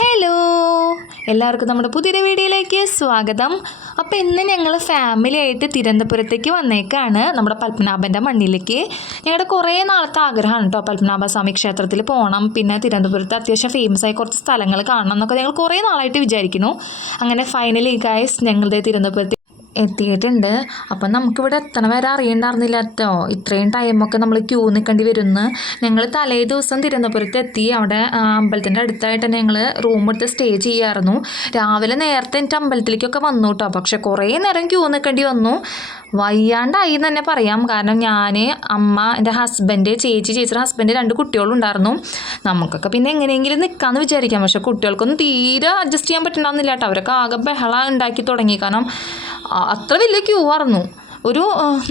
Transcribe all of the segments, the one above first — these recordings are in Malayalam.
ഹലോ എല്ലാവർക്കും നമ്മുടെ പുതിയൊരു വീഡിയോയിലേക്ക് സ്വാഗതം. അപ്പോൾ ഇന്ന് ഞങ്ങൾ ഫാമിലി ആയിട്ട് തിരുവനന്തപുരത്തേക്ക് വന്നേക്കാണ് നമ്മുടെ പത്മനാഭന്റെ മണ്ണിലേക്ക്. ഞങ്ങളുടെ കുറേ നാളത്തെ ആഗ്രഹമാണ് കേട്ടോ പത്മനാഭ സ്വാമി ക്ഷേത്രത്തിൽ പോകണം പിന്നെ തിരുവനന്തപുരത്ത് അത്യാവശ്യം ഫേമസ് ആയ കുറച്ച് സ്ഥലങ്ങൾ കാണണം എന്നൊക്കെ ഞങ്ങൾ കുറേ നാളായിട്ട് വിചാരിക്കുന്നു. അങ്ങനെ ഫൈനലി ഗായ്സ് ഞങ്ങളുടെ തിരുവനന്തപുരത്ത് എത്തിയിട്ടുണ്ട്. അപ്പം നമുക്കിവിടെ എത്തണ വരെ അറിയണ്ടായിരുന്നില്ല ഇത്രയും ടൈമൊക്കെ നമ്മൾ ക്യൂ നിൽക്കേണ്ടി വരുന്നു. ഞങ്ങൾ തലേ ദിവസം തിരുവനന്തപുരത്ത് എത്തി. അവിടെ അമ്പലത്തിന്റെ അടുത്തായിട്ട് തന്നെ ഞങ്ങൾ റൂം എടുത്ത് സ്റ്റേ ചെയ്യായിരുന്നു. രാവിലെ നേരത്തെ എനിക്ക് അമ്പലത്തിലേക്കൊക്കെ വന്നു കേട്ടോ പക്ഷെ കുറേ നേരം ക്യൂ നിൽക്കേണ്ടി വന്നു. വയ്യാണ്ടായി എന്ന് തന്നെ പറയാം. കാരണം ഞാൻ അമ്മ എന്റെ ഹസ്ബൻഡ് ചേച്ചി ചേച്ചിയുടെ ഹസ്ബൻഡ് രണ്ട് കുട്ടികളും ഉണ്ടായിരുന്നു. നമുക്കൊക്കെ പിന്നെ എങ്ങനെയെങ്കിലും നിൽക്കാമെന്ന് വിചാരിക്കാം. പക്ഷേ കുട്ടികൾക്കൊന്നും തീരെ അഡ്ജസ്റ്റ് ചെയ്യാൻ പറ്റുന്നുണ്ടായിരുന്നില്ല കേട്ടോ. അവരൊക്കെ ആകെ ബഹള ഉണ്ടാക്കി തുടങ്ങി. കാരണം അത്ര വലിയ ക്യൂ ആയിരുന്നു. ഒരു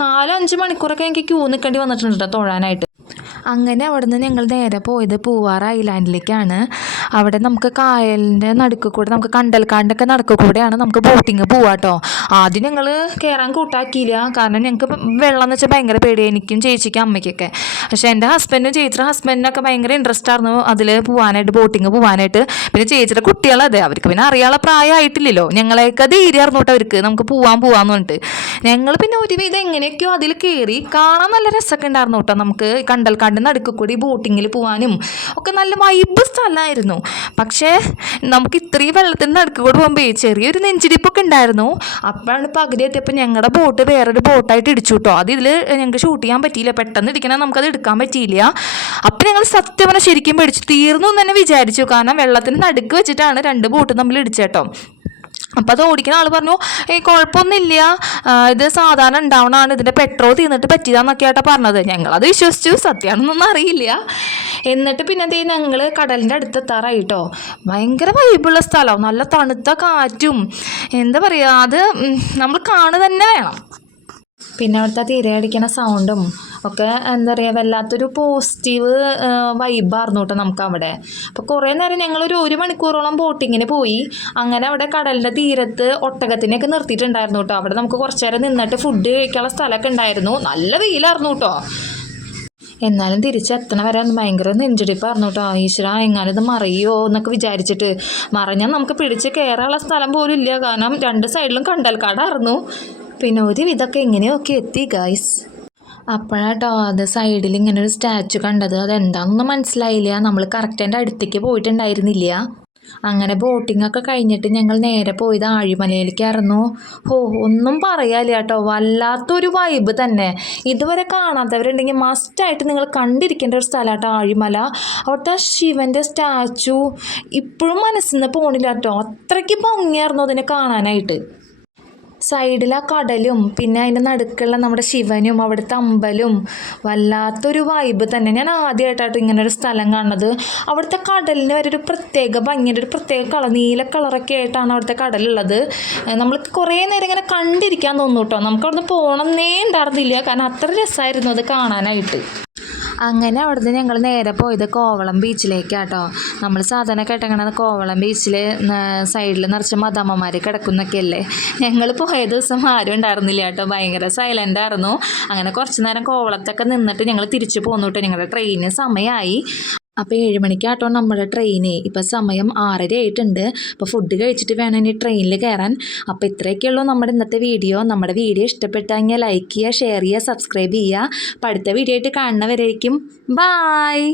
നാലഞ്ച് മണിക്കൂറൊക്കെ എനിക്ക് ക്യൂ നിൽക്കേണ്ടി വന്നിട്ടുണ്ട് കേട്ടോ തൊഴാനായിട്ട്. അങ്ങനെ അവിടുന്ന് ഞങ്ങൾ നേരെ പോയത് പൂവാർ ഐലാൻഡിലേക്കാണ്. അവിടെ നമുക്ക് കായലിന്റെ നടുക്ക് കൂടെ നമുക്ക് കണ്ടൽക്കാടിന്റെ നടുക്ക് കൂടെയാണ് നമുക്ക് ബോട്ടിങ് പോവാട്ടോ ആദ്യം ഞങ്ങൾ കയറാൻ കൂട്ടാക്കിയില്ല. കാരണം ഞങ്ങൾക്ക് വെള്ളം എന്ന് വെച്ചാൽ ഭയങ്കര പേടി. എനിക്കും ചേച്ചിക്കും അമ്മയ്ക്കൊക്കെ. പക്ഷേ എന്റെ ഹസ്ബൻഡും ചേച്ചിയുടെ ഹസ്ബൻഡിനൊക്കെ ഭയങ്കര ഇൻട്രസ്റ്റ് ആയിരുന്നു അതിൽ പോവാനായിട്ട് ബോട്ടിങ് പോകാനായിട്ട് പിന്നെ ചേച്ചിയുടെ കുട്ടികളതെ അവർക്ക് പിന്നെ അറിയാനുള്ള പ്രായമായിട്ടില്ലല്ലോ. ഞങ്ങളെയൊക്കെ ധൈര്യം അറിഞ്ഞോട്ടെ അവർക്ക്. നമുക്ക് പോവാൻ പോവാന്ന് പറഞ്ഞിട്ട്. ഞങ്ങൾ പിന്നെ ഒരുവിധം എങ്ങനെയൊക്കെയോ അതിൽ കയറി കാണാൻ നല്ല രസമൊക്കെ ഉണ്ടായിരുന്നു കേട്ടോ നമുക്ക് കണ്ടൽക്കാടിന്റെ നടുക്ക് കൂടി ബോട്ടിങ്ങിൽ പോകാനും ഒക്കെ നല്ല വൈബ് സ്ഥലമായിരുന്നു. പക്ഷേ നമുക്ക് ഇത്രയും വെള്ളത്തിന്റെ നടുക്ക് കൂടെ പോകുമ്പോൾ ചെറിയൊരു നെഞ്ചിടിപ്പൊക്കെ ഉണ്ടായിരുന്നു. അപ്പോഴാണ് പകുതി എത്തിയപ്പോൾ ഞങ്ങളുടെ ബോട്ട് വേറൊരു ബോട്ടായിട്ട് ഇടിച്ചു കേട്ടോ അത് ഇതിൽ ഞങ്ങൾക്ക് ഷൂട്ട് ചെയ്യാൻ പറ്റിയില്ല. പെട്ടെന്ന് ഇടിക്കണം നമുക്കത് എടുക്കാൻ പറ്റിയില്ല. അപ്പം ഞങ്ങൾ സത്യം പറഞ്ഞാൽ ശരിക്കും പേടിച്ചു തീർന്നു എന്ന് തന്നെ വിചാരിച്ചു. കാരണം വെള്ളത്തിന് നടുക്ക് വെച്ചിട്ടാണ് രണ്ട് ബോട്ട് നമ്മൾ ഇടിച്ചേട്ടോ അപ്പോൾ അത് ഓടിക്കുന്ന ആൾ പറഞ്ഞു ഈ കുഴപ്പമൊന്നുമില്ല ഇത് സാധാരണ ഉണ്ടാവണതാണ്. ഇതിന്റെ പെട്രോൾ തീർന്നിട്ട് പറ്റിയതാന്നൊക്കെ ആയിട്ടാണ് പറഞ്ഞത്. ഞങ്ങളത് വിശ്വസിച്ചു. സത്യമാണെന്നൊന്നും അറിയില്ല. എന്നിട്ട് പിന്നെ എന്തേ ഞങ്ങൾ കടലിന്റെ അടുത്ത് എത്താറായിട്ടോ ഭയങ്കര വൈബുള്ള സ്ഥലം. നല്ല തണുത്ത കാറ്റും എന്താ പറയുക അത് നമ്മൾ കാണു തന്നെ വേണം. പിന്നെ അവിടുത്തെ തിരയടിക്കുന്ന സൗണ്ടും ഒക്കെ എന്താ പറയുക വല്ലാത്തൊരു പോസിറ്റീവ് വൈബായിരുന്നു കേട്ടോ നമുക്ക് അവിടെ അപ്പോൾ കുറേ നേരം ഞങ്ങളൊരു ഒരു മണിക്കൂറോളം ബോട്ടിങ്ങിന് പോയി. അങ്ങനെ അവിടെ കടലിന്റെ തീരത്ത് ഒട്ടകത്തിനെയൊക്കെ നിർത്തിയിട്ടുണ്ടായിരുന്നു കേട്ടോ അവിടെ നമുക്ക് കുറച്ച് നേരം നിന്നിട്ട് ഫുഡ് കഴിക്കാനുള്ള സ്ഥലമൊക്കെ ഉണ്ടായിരുന്നു. നല്ല വെയിലായിരുന്നു കേട്ടോ എന്നാലും തിരിച്ചെത്തണ വരെ ഒന്ന് ഭയങ്കര നെഞ്ചിടിപ്പായിരുന്നു കേട്ടോ ഈശ്വര എങ്ങാനും ഇത് മറിയോ എന്നൊക്കെ വിചാരിച്ചിട്ട് മറിഞ്ഞാൽ നമുക്ക് പിടിച്ച് കയറാനുള്ള സ്ഥലം പോലും ഇല്ല. കാരണം രണ്ട് സൈഡിലും കണ്ടൽക്കാടായിരുന്നു. പിന്നെ ഒരു വിധമൊക്കെ എങ്ങനെയൊക്കെ എത്തി ഗൈസ് അപ്പോഴാട്ടോ അത് സൈഡിൽ ഇങ്ങനെ ഒരു സ്റ്റാച്ചു കണ്ടത്. അതെന്താണെന്നൊന്നും മനസ്സിലായില്ല. നമ്മൾ കറക്റ്റ് എന്റെ അടുത്തേക്ക് പോയിട്ടുണ്ടായിരുന്നില്ല. അങ്ങനെ ബോട്ടിംഗ് ഒക്കെ കഴിഞ്ഞിട്ട് ഞങ്ങൾ നേരെ പോയത് ആഴിമലയിലേക്കായിരുന്നു ഹോ ഒന്നും പറയാല്ല കേട്ടോ. വല്ലാത്തൊരു വൈബ് തന്നെ. ഇതുവരെ കാണാത്തവരുണ്ടെങ്കിൽ മസ്റ്റായിട്ട് നിങ്ങൾ കണ്ടിരിക്കേണ്ട ഒരു സ്ഥലമാട്ടോ ആഴിമല. അവിടുത്തെ ശിവന്റെ സ്റ്റാച്ചു ഇപ്പോഴും മനസ്സിൽ നിന്ന് പോണില്ല കേട്ടോ. അത്രയ്ക്ക് ഭംഗിയായിരുന്നു അതിനെ കാണാനായിട്ട്. സൈഡിൽ ആ കടലും പിന്നെ അതിന്റെ നടുക്കുള്ള നമ്മുടെ ശിവനും അവിടുത്തെ അമ്പലും വല്ലാത്തൊരു വൈബ് തന്നെ. ഞാൻ ആദ്യമായിട്ടാട്ടോ ഇങ്ങനെ ഒരു സ്ഥലം കാണുന്നത്. അവിടുത്തെ കടലിന് വരെ ഒരു പ്രത്യേക ഭംഗിയുടെ ഒരു പ്രത്യേക കളർ നീല കളറൊക്കെ ആയിട്ടാണ് അവിടുത്തെ കടലുള്ളത്. നമ്മൾ കുറേ നേരം ഇങ്ങനെ കണ്ടിരിക്കാൻ തോന്നും കേട്ടോ. നമുക്ക് അവിടുന്ന് പോകണമെന്നേ ഉണ്ടായിരുന്നില്ല. കാരണം അത്ര രസമായിരുന്നു അത് കാണാനായിട്ട്. അങ്ങനെ അവിടുന്ന് ഞങ്ങൾ നേരെ പോയത് കോവളം ബീച്ചിലേക്കാട്ടോ. നമ്മൾ സാധാരണ കേട്ടങ്ങനെ കോവളം ബീച്ചിൽ സൈഡിൽ നിറച്ച് മദാമ്മമാർ കിടക്കുന്നൊക്കെയല്ലേ? ഞങ്ങൾ പോയ ദിവസം ആരും ഉണ്ടായിരുന്നില്ല കേട്ടോ. ഭയങ്കര സൈലന്റ് ആയിരുന്നു. അങ്ങനെ കുറച്ച് നേരം കോവളത്തൊക്കെ നിന്നിട്ട് ഞങ്ങൾ തിരിച്ചു പോന്നു കേട്ടോ. ഞങ്ങളുടെ ട്രെയിന് സമയമായി അപ്പോൾ ഏഴ് മണിക്കാട്ടോ നമ്മുടെ ട്രെയിന് ഇപ്പം സമയം ആറര ആയിട്ടുണ്ട്. അപ്പോൾ ഫുഡ് കഴിച്ചിട്ട് വേണം ഇനി ട്രെയിനിൽ കയറാൻ അപ്പോൾ ഇത്രയൊക്കെയുള്ളൂ നമ്മുടെ ഇന്നത്തെ വീഡിയോ നമ്മുടെ വീഡിയോ ഇഷ്ടപ്പെട്ടാൽ ലൈക്ക് ചെയ്യുക ഷെയർ ചെയ്യുക സബ്സ്ക്രൈബ് ചെയ്യുക. അടുത്ത വീഡിയോ ആയിട്ട് കാണുന്നവരായിരിക്കും ബായ്